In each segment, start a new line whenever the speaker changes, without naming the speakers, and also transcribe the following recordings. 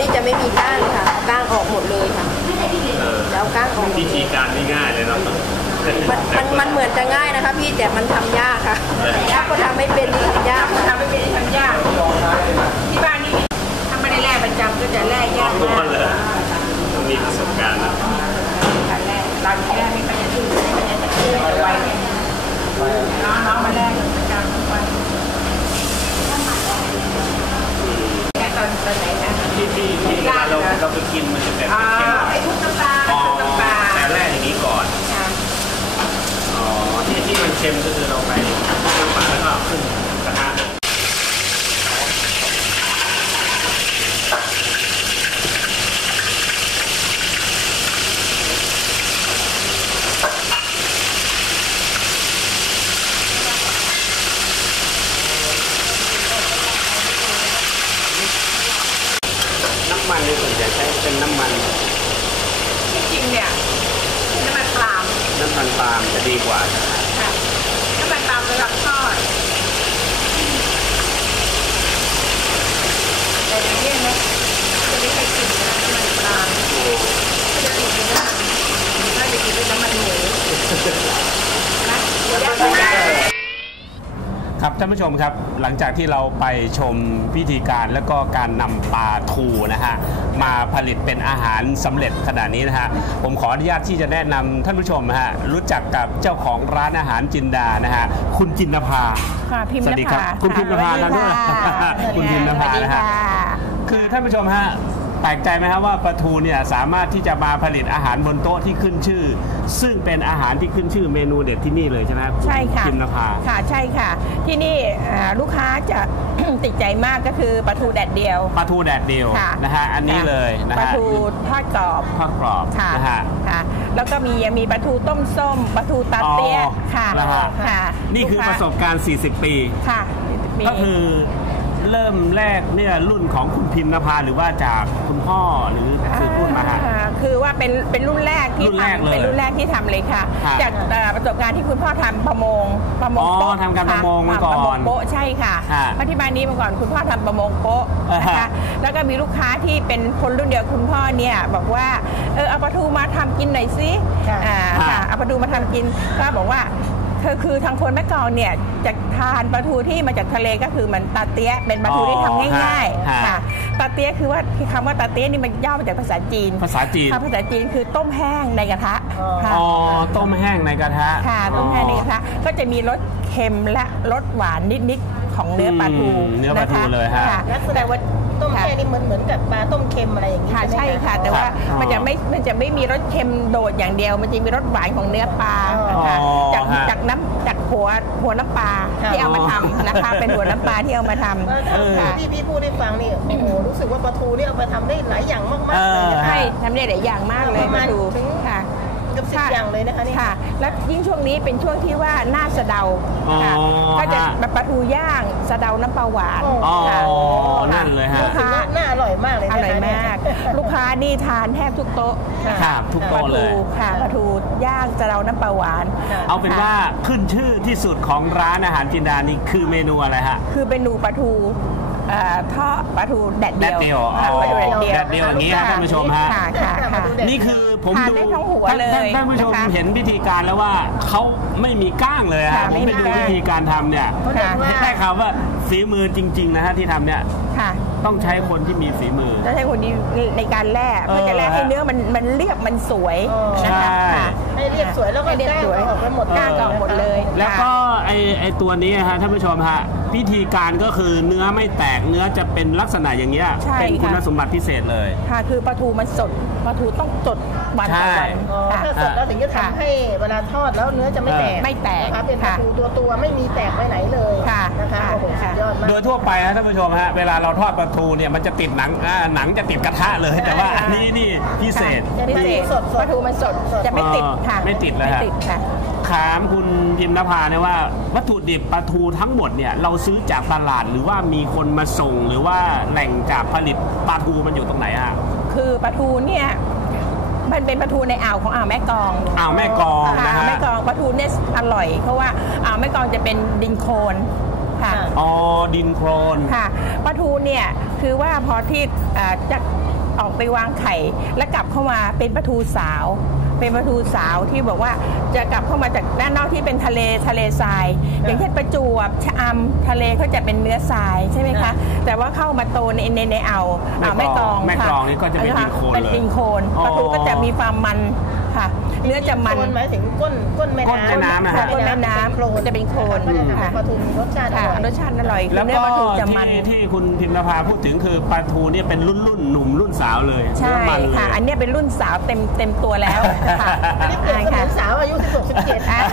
นี่จะไม่มีก้างค่ะก้างออกหมดเลยค่ะแล้วก้างออก
วิธีการนี่ง่ายเลยเนาะ
มันเหมือนจะง่ายนะคะพี่แต่มันทำยากค่ะถ้าคนทำไม่เป็นนี่ทำยากคนทำไม่เป็นนี่ทำยากที่บ้านนี่ทำไม่ได้แลกประจำก็จะแลกยากมาก
ต้องมีประสบการณ์นะ
การแลกเราแลกไม่ค่อยจะดื้อไม่ค่อยจะดื้อจะไวน้องมาแลกประจำทุกวันแค่ตอนไหนนะ
ที่เราไปกินมันจะแบบ
ไอ้ทุกน้ำปลา
แต่แรกอย่างนี้ก่อนที่มันเค็มก็คือเราไปน้ำปลาแล้วก็ขึ้นกระทะน้ำมันในส่วนใหญ่ใช้เป็นน้ำมัน
จริงๆเนี่ยน้ำมันปาล์ม
จะดีกว่า
น้ำมันปาล์มสำหรับทอดแต่อย่างนี้นะจะไม่ใช่กลิ่นน้ำมันปาล์มก็จะติดเป็นน้ำมันถ้าจะกินเป็นน้ำมันหมู
นะครับท่านผู้ชมครับหลังจากที่เราไปชมพิธีการและก็การนำปลาทูนะฮะมาผลิตเป็นอาหารสำเร็จขนาดนี้นะฮะผมขออนุญาตที่จะแนะนำท่านผู้ชมนะฮะรู้จักกับเจ้าของร้านอาหารจินดานะฮะคุณจินภาสวัสดีครับคุณพิมพ์ภานะด้วยคุณพิมพ์ภานะฮะคือท่านผู้ชมฮะแปลกใจไหมครับว่าปลาทูเนี่ยสามารถที่จะมาผลิตอาหารบนโต๊ะที่ขึ้นชื่อซึ่งเป็นอาหารที่ขึ้นชื่อเมนูเด็ดที่นี่เลยใช่ไหมครับ
ใช่ค่ะ
พิมพ์ภา
ค่ะใช่ค่ะที่นี่ลูกค้าจะติดใจมากก็คือปลาทูแดดเดียว
นะฮะอันนี้เลยนะฮะ
ปลาทูทอดกรอบ
นะฮะ
แล้วก็ยังมีปลาทูต้มส้มปลาทูตาเตี้ยค่ะ
นี่คือประสบการณ์40 ปี
ค่ะ
ก็คือเริ่มแรกเนี่ยรุ่นของคุณพิมพ์นภาหรือว่าจากคุณพ่อหรือสืบรุ่นมา
คือว่าเป็นรุ่นแรกที่ทำเป็นรุ่นแรกที่ทำเลยค่ะจากประสบการณ์ที่คุณพ่อทำประมง
โป๊ะทำการประมงมาก่อน
ประมงโป๊ะใช่ค่ะเพราะที่บ้านนี้เมื่อก่อนคุณพ่อทำประมงโป๊ะนะคะแล้วก็มีลูกค้าที่เป็นคนรุ่นเดียวคุณพ่อเนี่ยบอกว่าเอาปลาทูมาทำกินหน่อยสิเอาปลาทูมาทำกินก็บอกว่าคือทางคนแม่กลองเนี่ยจะทานปลาทูที่มาจากทะเลก็คือมันตาเตี้ยเป็นปลาทูที่ทำง่ายๆค่ะตาเตี้ยคือว่าคำว่าตาเตี้ยนี่มันย่อมาจากภาษาจีนภาษาจีนคือต้มแห้งในกระทะ
ต้มแห้งในกระทะ
ค่ะต้มแห้งในกระทะก็จะมีรสเค็มและรสหวานนิดๆของเนื้อปลาทู
เลยฮะ
แสดงว่าต้มแห้งนี่เหมือนกับปลาต้มเค็มอะไรอย่างนี้
ใช่ค่ะแต่ว่ามันจะไม่มีรสเค็มโดดอย่างเดียวมันจะมีรสหวานของเนื้อปลานะคะจากหัวน้ำปลาที่เอามาทำนะคะเป็นหัวน้ำปลาที่เอามาทำ
ที่พี่พูดให้ฟังนี่โอ้โหรู้สึกว่าปลาทูนี่เอาไปทำได้หลายอย่างมากๆเลย
ใช่ทำได้หลายอย่างมากเลยปลาทูค่ะ
กับ10 อย่างเลยนะคะนี่
ค่ะและยิ่งช่วงนี้เป็นช่วงที่ว่าหน้าสะเดาค่ะก็จะปลาทูย่างสะเดาน้ำปลาหวาน
ค่ะนั่นเลยฮะ
น่าอร่อยมากเลย
อร่อยมากลูกค้านี่ทานแทบทุกโต๊ะ
ค่ะทุกโต๊ะเลย
ค่ะปลาทูย่างสะเดาน้ำปลาหวาน
เอาเป็นว่าขึ้นชื่อที่สุดของร้านอาหารจินดานี่คือเมนูอะไรฮะ
คือเมนูปลาทูทอดปลาทูแดดเดียว
ปลาทูแดดเดียวอย่างนี้ครับท่านผู้ชมฮะนี่คือผมดูท่านผู้ชมเห็นวิธีการแล้วว่าเขาไม่มีก้างเลยฮะผมไปดูวิธีการทำเนี่ยได้ข่าวว่าฝีมือจริงๆนะฮะที่ทำเนี่ยต้องใช้คนที่มีฝีมือ
ต้องใช้คนที่ในการแล่เพื่อจะแล่ให้เนื้อมันเรียบมันสวย
นะคะให้เรียบสวยแล้วก็ก้างออกไปหมด
ก้างออกหมดเลย
แล้วก็ไอตัวนี้ฮะท่านผู้ชมฮะวิธีการก็คือเนื้อไม่แตกเนื้อจะเป็นลักษณะอย่างเงี้ยเป็นคุณสมบัติพิเศษเลย
ค่ะคือปลาทูมันสดปลาทูต้องสดวันต่อวัน
ถ้าสดแล้วถึงจะทำให้เวลาทอดแล้วเนื้อจะไม่แตกนะคะเป็นปลาทูตัวไม่มีแตกไปไหนเลยนะคะโอ้โหสุดยอดมาก
โดยทั่วไปนะท่านผู้ชมฮะเวลาเราทอดปลาทูเนี่ยมันจะติดหนังจะติดกระทะเลยแต่ว่าอันนี้นี่พิเศษ
สดปลาทูมันสดจะไม่ติดค่ะ
ไม่ติดเลยค่ะถามคุณพิมพ์นภาเนี่ยว่าวัตถุดิบปลาทูทั้งหมดเนี่ยเราซื้อจากตลาดหรือว่ามีคนมาส่งหรือว่าแหล่งจากผลิตปลาทูมันอยู่ตรงไหนฮะ
คือปลาทูเนี่ยมันเป็นปลาทูในอ่าวของอ่าวแม่กลอง
อ่าวแม่กลอง
นะฮะแม่กลองปลาทูเนี่ยอร่อยเพราะว่าอ่าวแม่กลองจะเป็นดินโคลนค่ะ
ดินโคลน
ค่ะปลาทูเนี่ยคือว่าพอที่จากออกไปวางไข่แล้วกลับเข้ามาเป็นปลาทูสาวที่บอกว่าจะกลับเข้ามาจากด้านนอกที่เป็นทะเลทรายอย่างเช่นประจวบชะอำทะเลเขาจะเป็นเนื้อทรายใช่ไหมคะแต่ว่าเข้ามาโตในอ่าวแม่กลอง
นี่ก็จะเป็นดินโคลนเลย
เป็นดินโคลนปลาทูก็จะมีความมันค่ะเนื้อจะมัน
หมายถึงก้นแม่น้ำ
ก้นแม่น้ำจะเป็นโคลนค่ะ
ปลาทูรสชาติอ
ร่อย
แล้วก็ที่คุณพิมพ์นภาพูดถึงคือปลาทูเนี่ยเป็นรุ่นหนุ่มรุ่นสาวเลย
ใช่ค่ะอันนี้เป็นรุ่นสาวเต็มตัวแล้วค่ะ
อันนี้เป็นสาวอายุ16-17นะ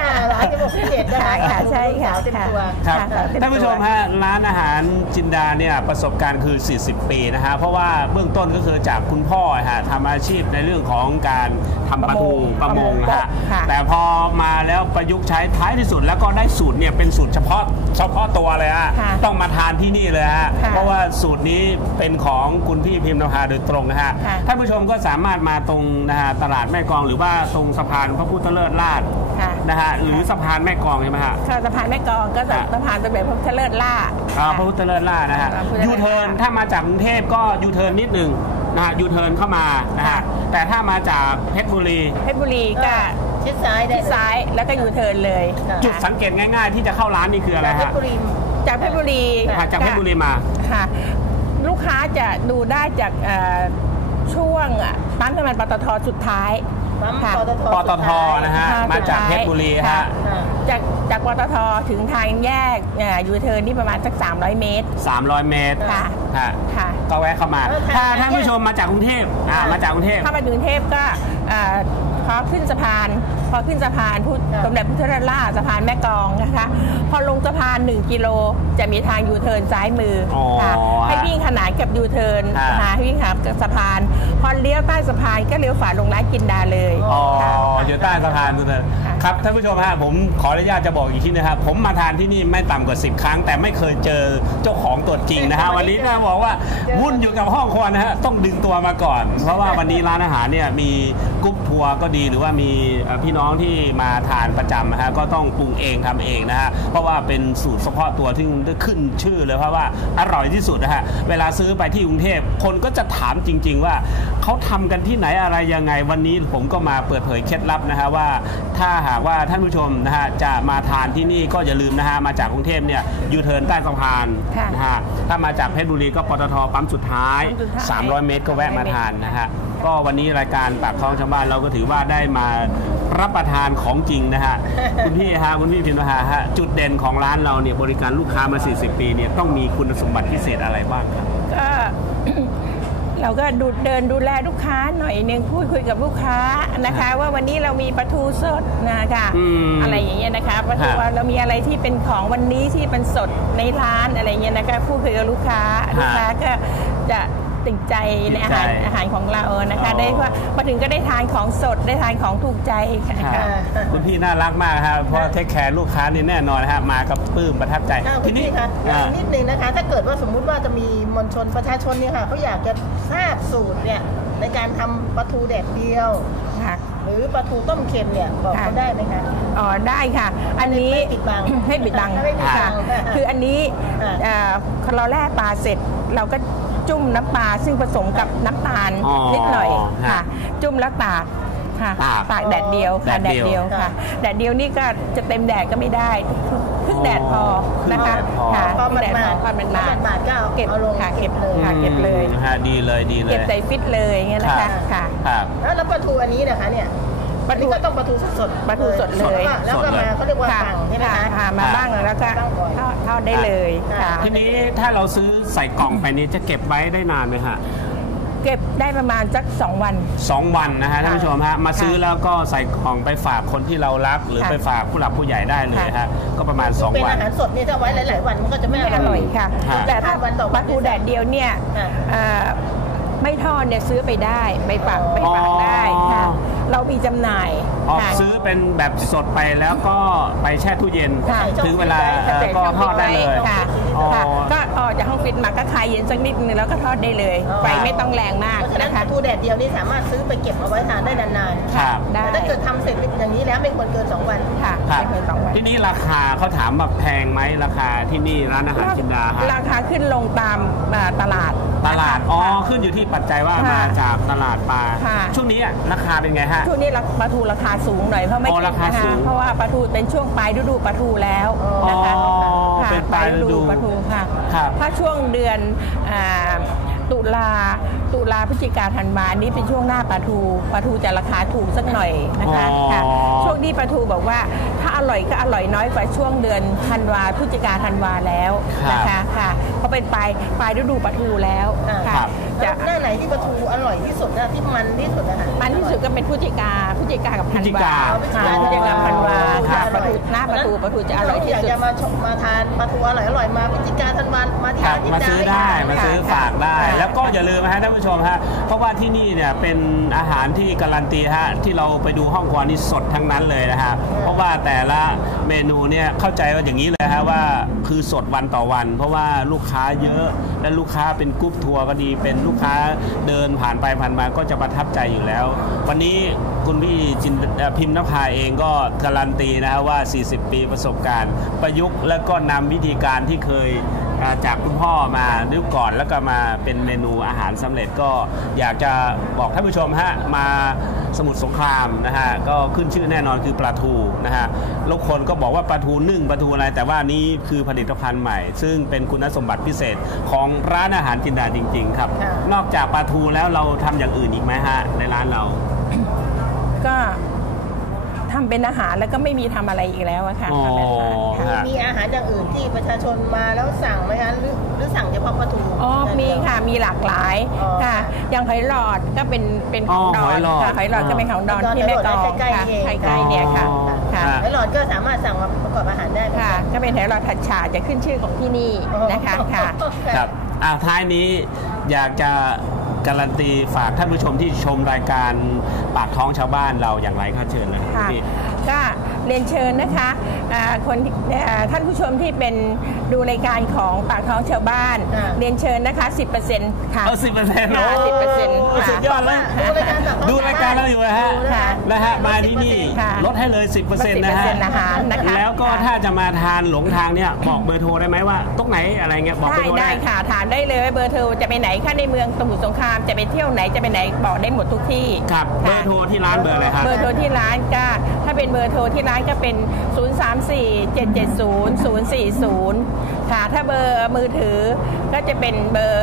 16-17ได้
ค่ะใช่ค่ะ
เต็มตัว
ท่านผู้ชมฮะร้านอาหารจินดาเนี่ยประสบการณ์คือ40 ปีนะฮะเพราะว่าเบื้องต้นก็คือจากคุณพ่อฮะทำอาชีพในเรื่องของการทำประมงนะฮะแต่พอมาแล้วประยุกต์ใช้ท้ายที่สุดแล้วก็ได้สูตรเนี่ยเป็นสูตรเฉพาะตัวเลยฮะต้องมาทานที่นี่เลยฮะเพราะว่าสูตรนี้เป็นของคุณพี่พิมพ์นภาโดยตรงนะฮะท่านผู้ชมก็สามารถมาตรงนะฮะตลาดแม่กลองหรือว่าตรงสะพานพระพุทธเลิศราชนะฮะหรือสะพานแม่กลองใช่ไหมฮะ
สะพานแม่กลองก็สะพานสมเด็จพระพุทธเลิศราช
พระพุทธเลิศราชนะฮะยูเทิร์นถ้ามาจากกรุงเทพก็ยูเทิร์นนิดนึงนะฮะยูเทิร์นเข้ามานะฮะแต่ถ้ามาจากเพชรบุรี
ก็
ชิดซ้าย
แล้วก็ยูเทิร์นเลย
จุดสังเกตง่ายๆที่จะเข้าร้านนี่คืออะไรฮะ
จากเพชรบุรี
มา
ค่ะลูกค้าจะดูได้จากช่วงปั๊มน้ำมันปตท.สุดท้าย
ปตท.นะฮะมาจากเพชรบุรีฮะ
จากปตท.ถึงทางแยกยูเทิร์นนี่ประมาณสัก300 เมตร
ค่ะก็แวะเข้ามาถ้าท่านผู้ชมมาจากกรุงเทพมาจากกรุงเทพ
ถ้ามาถึงกรุงเทพก็พอขึ้นสะพานสมเด็จพระพุทธเลิศราชสะพานแม่กลองนะคะพอลงสะพาน1 กิโลจะมีทางยูเทิร์นซ้ายมือให้วิ่งขนานกับยูเทิร์นให้วิ่งหาสะพานพอเลี้ยวใต้สะพานก็เลี้ยวฝาลงร้านจินดาเลย
อยู่ใต้สะพานเลยครับท่านผู้ชมฮะผมขออนุญาตจะบอกอีกทีนะครับผมมาทานที่นี่ไม่ต่ำกว่า10 ครั้งแต่ไม่เคยเจอเจ้าของตัวจริงนะฮะวันนี้ถ้าบอกว่าวุ่นอยู่กับห้องครัวนะฮะต้องดึงตัวมาก่อนเพราะว่าวันนี้ร้านอาหารเนี่ยมีกรุ๊ปทัวร์ก็ดีหรือว่ามีพี่น้องที่มาทานประจำนะฮะก็ต้องปรุงเองทำเองนะฮะเพราะว่าเป็นสูตรเฉพาะตัวที่ขึ้นชื่อเลยเพราะว่าอร่อยที่สุดนะฮะเวลาซื้อไปที่กรุงเทพคนก็จะถามจริงๆว่าเขาทำกันที่ไหนอะไรยังไงวันนี้ผมก็มาเปิดเผยเคล็ดลับนะฮะว่าถ้าหากว่าท่านผู้ชมนะฮะจะมาทานที่นี่ก็อย่าลืมนะฮะมาจากกรุงเทพเนี่ยยูเทิร์นใต้สะพานนะฮะถ้ามาจากเพชรบุรีก็ปตท.ปั๊มสุดท้าย300 เมตรก็แวะมาทานนะฮะก็วันนี้รายการปากท้องชาวบ้านเราก็ถือว่าได้มารับประทานของจริงนะฮะคุณพี่พิมพ์นภาฮะจุดเด่นของร้านเราเนี่ยบริการลูกค้ามา40 ปีเนี่ยต้องมีคุณสมบัติพิเศษอะไรบ้างครับ
ก็เราก็ดูแลลูกค้าหน่อยนึงพูดคุยกับลูกค้านะคะว่าวันนี้เรามีปลาทูสดนะคะอะไรอย่างเงี้ยนะคะปลาทูเรามีอะไรที่เป็นของวันนี้ที่เป็นสดในร้านอะไรเงี้ยนะคะพูดคุยกับลูกค้าก็จะติดใจในอาหารของเรานะคะได้ว่ามาถึงก็ได้ทานของสดได้ทานของถูกใจค่ะ
คุณพี่น่ารักมากครับเพราะเทคแคร์ลูกค้านี่แน่นอนนะฮะมากับปลื้มประทับใจ
ทีนี้ค่ะนิดนึงนะคะถ้าเกิดว่าสมมุติว่าจะมีมวลชนประชาชนเนี่ยค่ะเขาอยากจะทราบสูตรเนี่ยในการทำปลาทูแดดเดียวหรือปลาทูต้มเค็มเนี่ยบอกเขาได้ไหมคะ
ได้ค่ะอันนี้ให้ปิดบังค่ะคืออันนี้เราแล่ปลาเสร็จเราก็จุ่มน้ำปลาซึ่งผสมกับน้ำตาลนิดหน่อยค่ะจุ่มแล้วตากค่ะตากแดดเดียวค่ะแดดเดียวค่ะแดดเดียวนี่ก็จะเต็มแดดก็ไม่ได้ครึ่งแดดพอนะคะค่ะ
พอมันมาก็เก็บเลย
ค่ะเก็บเลย
ดีเลย
เก็บใส่ฟิตเลยเงี้ยนะคะค่ะ
แล้วปลาทูอันนี้นะคะเนี่ยปลาทูก็ต้องปลาทูสด
เลย
แล้วก็มาเขาเรียกว่าปั่งใช่ไหมคะ
มาบ้างแล้วก็ทอดได้เลยค่ะ
ทีนี้ถ้าเราซื้อใส่กล่องไปนี้จะเก็บไว้ได้นานไหมฮะ
เก็บได้ประมาณสัก2 วัน
นะฮะท่านผู้ชมฮะมาซื้อแล้วก็ใส่กล่องไปฝากคนที่เรารักหรือไปฝากผู้หลักผู้ใหญ่ได้เลยฮะก็ประมาณ2 วัน
เป็นอาหารสดนี่ถ้าไว้หลายๆวันมันก็จะไม่อร่อย
ค่ะแต่ถ้าปลาทูแดดเดียวเนี่ยไม่ทอดเนี่ยซื้อไปได้ไปฝากได้ค่ะเรามีจำหน่าย
ออกซื้อเป็นแบบสดไปแล้วก็ไปแช่ตู้เย็น
ค่ะ
ถึงเวลาก็ทอดได้เลย
ค่ะ
อ๋อ
ค่ะก็ออกจากห้องฟิตมาก็คลายเย็นสักนิดนึงแล้วก็ทอดได้เลยไฟไม่ต้องแรงมาก
เพราะฉะนั้น
นะคะ
ปลาทูแดดเดียวนี่สามารถซื้อไปเก็บเอาไว้ทานได้นานๆ
ครับ
ได้
แต่ถ้าเกิดทำเสร็จอย่างนี้แล้วไม่ควรเกิน2 วัน
ค่ะ
ครับ
ไม่เกิน2 วัน
ที่นี่ราคาเขาถามแบบแพงไหมราคาที่นี่ร้านอาหารจินดาฮะ
ราคาขึ้นลงตามตลาด
ตลาดอ๋อ
ค่ะ
ขึ้นอยู่ที่ปัจจัยว่า
ค่ะ
มาจากตลาดปลา
ค่ะ
ช่วงนี้ราคาเป็นไงฮะ
ช่วงนี้ปลาทูราคาสูงหน่อยเพราะไม่
อ๋อราคาสูง
เพราะว่าปลาทูเป็นช่วงปลายฤดูปลาทูแล้วนะคะ
อ๋อ
ค่ะ
เป็นปลายฤดู
ปลาทูค่ะ
ครับ
ถ้าช่วงเดือนตุลาพฤศจิกาธันวานี้เป็นช่วงหน้าปลาทูจะราคาถูกสักหน่อยนะคะ
อ๋อ
ค่ะช่วงนี้ปลาทูบอกว่าถ้าอร่อยก็อร่อยน้อยกว่าช่วงเดือนธันวาพฤศจิกาธันวาแล้วนะคะค่ะเพราะเป็นปลายฤดูปลาทูแล้ว
ครั
ค่ะ
บ
จะ
หน้าไหนที่ปลาทูอร่อยที่สุดนะที่มันที่สุดนะคะ
มันที่สุดก็เป็นพฤศจิกากับธันวา
พฤศจิกา
พฤศจิกาธันวา
ครั
ค่ะ
บ
ปลาทูหน้าปลาทูจะอร่อยที่
อยาก
สุด
จะมาทานปลาทูอร่อยมาพฤศจิกาธันวามาที่
ครั
ร้า
บ
นที่
มาซื้อได้
ค่ะ
มาซื้อ
ค่ะ
ฝากได้
ค่ะ
แล้วก็อย่าลืมนะฮะท่านผู้ชมฮะเพราะว่าที่นี่เนี่ยเป็นอาหารที่การันตีฮะที่เราไปดูห้องครัวนี่สดทั้งนั้นเลยนะฮะเพราะว่าแต่ละเมนูเนี่ยเข้าใจว่าอย่างนี้เลยฮะว่าคือสดวันต่อวัน เพราะว่าลูกค้าเยอะและลูกค้าเป็นกรุ๊ปทัวร์ก็ดีเป็นลูกค้าเดินผ่านไปผ่านมาก็จะประทับใจอยู่แล้ว วันนี้คุณพี่พิมพ์นภาเองก็การันตีนะฮะว่า 40 ปีประสบการณ์ ประยุกต์แล้วก็นำวิธีการที่เคยจากคุณพ่อมาดูก่อนแล้วก็มาเป็นเมนูอาหารสำเร็จก็อยากจะบอกท่านผู้ชมฮะมาสมุทรสงครามนะฮะก็ขึ้นชื่อแน่นอนคือปลาทูนะฮะลูกคนก็บอกว่าปลาทูนึ่งปลาทูอะไรแต่ว่านี้คือผลิตภัณฑ์ใหม่ ซึ่งเป็นคุณสมบัติพิเศษของร้านอาหารจินดาจริง ๆ ครับ
ค่ะ
นอกจากปลาทูแล้วเราทำอย่างอื่นอีกไหมฮะในร้านเรา
ก็ทำเป็นอาหารแล้วก็ไม่มีทำอะไรอีกแล้วอะค่ะ
อ๋อ
ทำเป็นอาหารค่ะ
ค่ะ
มีอาหารอย่างอื่นที่ประชาชนมาแล้วสั่งไหมคะหรือสั่งเฉพาะปลาทู
อ๋อมีค่ะมีหลากหลาย
อ๋อ
ค่ะอย่างหอยหลอดก็เป็นของด
อ๋อ
อ
หอน ยหลอด
ค่ะหอยหลอดก็เป็นของดอนที่แม่กลอง
ใกล้ๆ
ค่ะ
นี่เอง
ใกล้ๆเนี่ยค่ะ
อ๋อ
ค่ะ
ค่ะ
แล้วหลอดก็สามารถสั่งมาประกอบอาหารได้ไหม
ค่ะ ก็เป็นหอยหลอดผัดฉ่าจะขึ้นชื่อของที่นี่นะคะค่ะ
ครับท้ายนี้อยากจะการันตีฝากท่านผู้ชมที่ชมรายการปากท้องชาวบ้านเราอย่างไรครับเชิญเลย
ค่ะ
พี่
ก็เรียนเชิญนะคะคนที่ท่านผู้ชมที่เป็นดูรายการของปากท้องชาวบ้าน เรียนเชิญนะคะ 10%ค่ะ
10%โอ้
ค่ะ10%ค่ะ
สุดยอดเลย ดูรายการเราอยู่นะฮะ
ค่ะ
นะฮะมาที่นี่
ค่ะ
ลดให้เลย 10%นะฮะ
10%อาหารนะคะ
แล้วก็
ค่ะ
ถ้าจะมาทานหลงทางเนี่ยบอกเบอร์โทรได้ไหมว่าตรงไหนอะไรเงี้ยบอกเบอร์โทร
ได้ค่ะถามได้เลยเบอร์โทรจะไปไหนค่ะในเมืองสมุทรสงครามจะไปเที่ยวไหนจะไปไหนบอกได้หมดทุกที่
ครับเบอร์โทรที่ร้านเบอร์อะไรครับ
เบอร์โทรที่ร้านก็ถ้าเป็นเบอร์โทรที่ร้านก็เป็น 034-770-040 ค่ะถ้าเบอร์มือถือก็จะเป็นเบอร์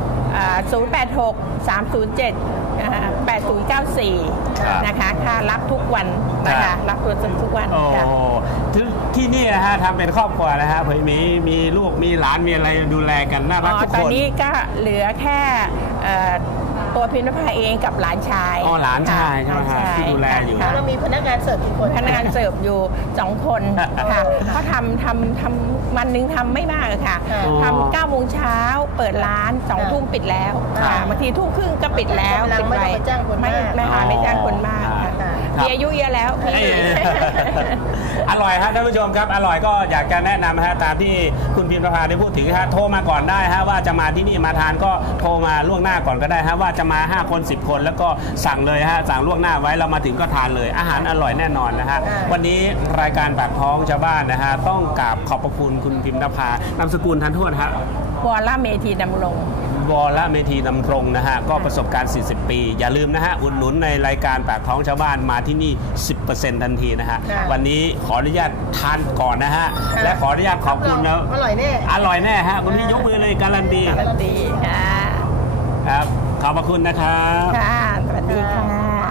086-307-8094 นะคะค่ะรับทุกวันนะคะรับตัวทุกวัน
โอ้
ค่ะ
ที่นี่นะฮะทำเป็นครอบครัวนะฮะเผยมีลูกมีหลานมีอะไรดูแลกันน่ารักทุก
ต
ค
อน
น
นี้ก็เหลือแค่ตัวพิมพ์นภาเองกับหลานชาย
อ๋อหลานชายใช่ไหมฮะที่ดูแลอยู่
ค่ะ
เรามีพนักงานเสิร์ฟกี่คน
พนักงานเสิร์ฟอยู่ 2 คนค่ะเขาทำวันหนึงทำไม่มากอะค่ะ
อ๋อ
ทำ9 โมงเช้าเปิดร้าน 2 ทุ่มปิดแล้ว
ครับ
ค่ะบางทีทุ่มครึ่งก็ปิดแล้ว
กำลังไม่ต้องไปจ้างคนมาก
ไม่จ้างคนมากค่ะ
ครับ
มีอายุเยอะแล้วพี่
เอ้ยอร่อยครับท่านผู้ชมครับอร่อยก็อยากจะแนะนำฮะตามที่คุณพิมพ์ประภาได้พูดถึงฮะโทรมาก่อนได้ฮะว่าจะมาที่นี่มาทานก็โทรมาล่วงหน้าก่อนก็ได้ฮะว่าจะมา5 คน10 คนแล้วก็สั่งเลยฮะสั่งล่วงหน้าไว้เรามาถึงก็ทานเลยอาหารอร่อยแน่นอนนะฮะวันนี้รายการปากท้องชาวบ้านนะฮะต้องกราบขอบพระคุณคุณพิมพ์ประภานามสกุลทันโทษฮะ
วอลล่าเมทีดำรง
วรเมธีดำรงนะฮะก็ประสบการณ์ 40 ปี อย่าลืมนะฮะอุดหนุนในรายการปากท้องชาวบ้านมาที่นี่ 10% ทันทีนะฮะ
ค่ะ
วันนี้ขออนุญาตทานก่อนนะฮะ
ค่ะ
และขออนุญาตขอบคุณนะ
อร่อยแน่
อร่อยแน่ฮะคุณพี่ยกมือเลยการันตี
สวัสดีค่ะ
ครับขอบพระคุณนะครับ
ค่ะ สวัสดีค่ะ